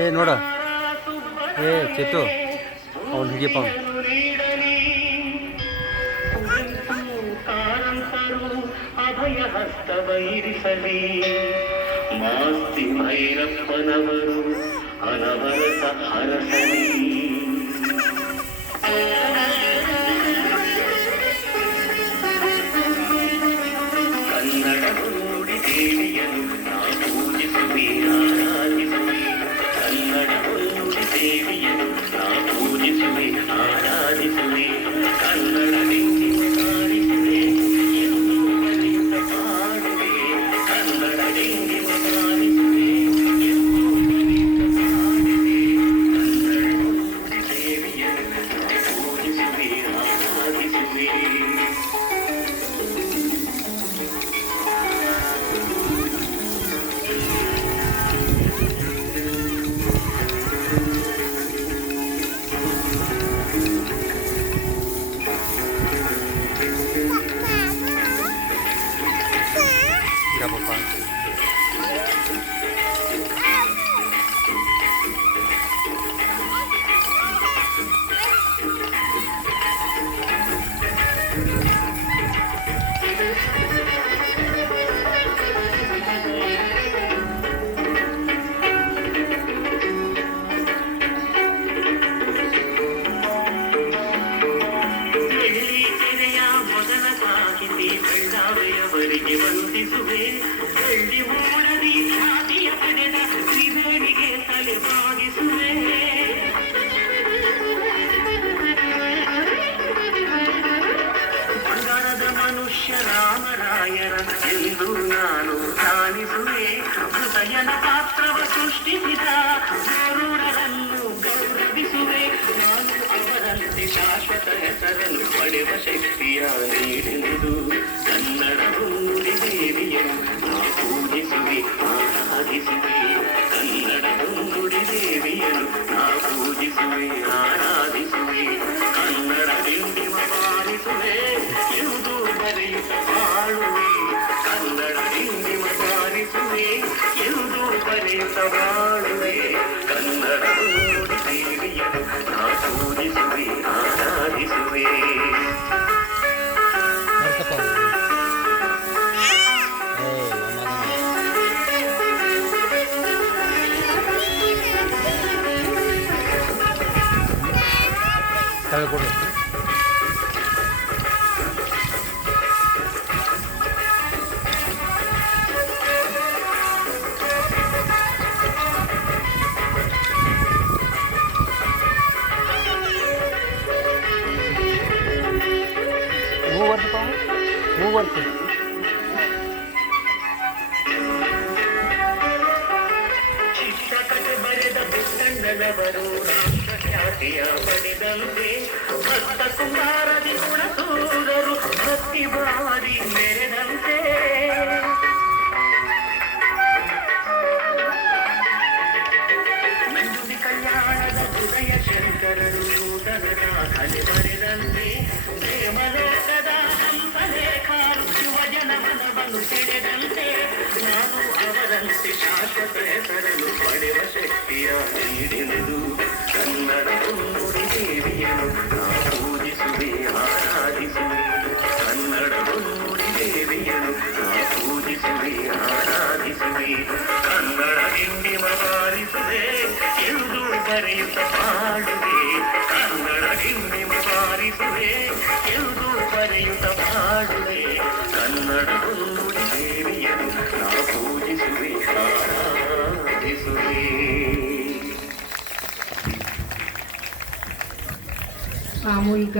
ಏ ನೋಡ ಏ ಚೇತು ಅವ್ನು ಹಿಡಿಯಪ್ಪ ಅಭಯ ಹಸ್ತವೈರಿಸಲಿ ಮಾಸ್ತಿ ಭೈರಪ್ಪನವರು ಅನವರತ ಹರಸಲಿ. ಕನ್ನಡ ನುಡಿ ದೇವಿಯನ್ನು ನಾ ಪೂಜಿಸುವೆ ಆರಾಧಿಸುವೆ. ಕನ್ನಡ ನುಡಿ ದೇವಿಯನ್ನು ನಾ ಪೂಜಿಸುವೆ ಆರಾಧಿಸುವೆ. ಕನ್ನಡ ಲಿಂಗಿಗೆ ಕಾರಿಸುವೆ ಎಂದು ಬರೆಯುತ್ತ ಪಾಡುವೆ. ಕನ್ನಡ ಲಿಂಗಿಗೆ ಕಾರಿಸುವೆ ಎಂದು ಬರೆಯುತ್ತ ಪಾಡುವೆ. ಕನ್ನಡ ನುಡಿ ದೇವಿಯನ್ನು ನಾ ಪೂಜಿಸುವೆ ಆರಾಧಿಸುವೆ. Gak apa-apa. ಬೆಳ್ಳಾವೆಯವರಿಗೆ ವಂದಿಸುವೆ. ಬೆಳ್ಳಿ ಮೂಡದಿ ಖ್ಯಾತಿಯ ಪಡೆದ ತ್ರಿವೇಣಿಗೆ ತಲೆ ಬಾಗಿಸುವೆ. ಬಂಗಾರದ ಮನುಷ್ಯ ರಾಮರಾಯರ ಎಂದು ನಾನು ಧ್ಯಾನಿಸುವೆ. ಹೃದಯನ ಪಾತ್ರವ ಸೃಷ್ಟಿಸಿದ ಗರುಡರನ್ನು ಗೌರವಿಸುವೆ. ನಾನು ಅವರಂತೆ ಶಾಶ್ವತ ಹೆಸರನ್ನು ಪಡೆವ ಶಕ್ತಿಯ ನೀಡಿರುವುದು. ಕನ್ನಡ ನುಡಿ ದೇವಿಯನ್ನು ನಾ ಪೂಜಿಸುವೆ ಆರಾಧಿಸುವೆ. ಕನ್ನಡ ನುಡಿ ದೇವಿಯನ್ನು ನಾ ಪೂಜಿಸುವೆ ಆರಾಧಿಸುವೆ. ಕನ್ನಡ ದಿಂಡಿಮ ಬಾರಿಸುವೆ ಎಂದು ಬರೆಯುತ್ತ ಬಾಳುವೆ. ಕನ್ನಡ ದಿಂಡಿಮ ಬಾರಿಸುವೆ ಎಂದು ಬರೆಯುತ್ತ ಬಾಳುವೆ. ಕನ್ನಡ ನುಡಿ ದೇವಿಯನ್ನು ನಾ ಪೂಜಿಸುವೆ ಆರಾಧಿಸುವೆ. ಕೊಡು ಮೂವತ್ತು ಚಿತ್ರಕಥೆ ಬರೆದ ಪುಟ್ಟಣ್ಣನವರು ರಾಷ್ಟ್ರ ಖ್ಯಾತಿಯ ಪಡೆದಂತೆ ಭಕ್ತ ಕುಮಾರದಿ ಗುಣಸೂರರು ಭಕ್ತಿ ಬಾರಿ ಮೆರೆದಂತೆ. ನಂಜುಂಡಿ ಕಲ್ಯಾಣದ ಹೃದಯ ಶಂಕರರು ನೂತನ ದಾಖಲೆ ಬರೆದಂತೆ ಪ್ರೇಮಲೋಕದ ಹಂಸಲೇಖರು ಯುವಜನ ಮನವನ್ನು ಸೆಳೆದಂತೆ. ನಾನು ಅವರಂತೆ ಶಾಶ್ವತ ಹೆಸರನ್ನು ಪಡೆವ ಶಕ್ತಿಯ ನೀಡಿರುವುದು. ಕನ್ನಡ ನುಡಿ ದೇವಿಯನ್ನು ನಾ ಪೂಜಿಸುವೆ ಆರಾಧಿಸುವೆ. ಕನ್ನಡ ನುಡಿ ದೇವಿಯನ್ನು ನಾ ಪೂಜಿಸುವೆ ಆರಾಧಿಸುವೆ. ಕನ್ನಡ ದಿಂಡಿಮ ಬಾರಿಸುವೆ ಎಂದು ಬರೆಯುತ್ತ ಪಾಡುವೆ. ಕನ್ನಡ ದಿಂಡಿಮ ಬಾರಿಸುವೆ ಎಂದು ಬರೆಯುತ್ತ ಪಾಡುವೆ. ಕನ್ನಡ ನುಡಿ ದೇವಿಯನ್ನು ನಾ ಪೂಜಿಸುವೆ ಆರಾಧಿಸುವೆ. ಸಾಮೂಹಿಕ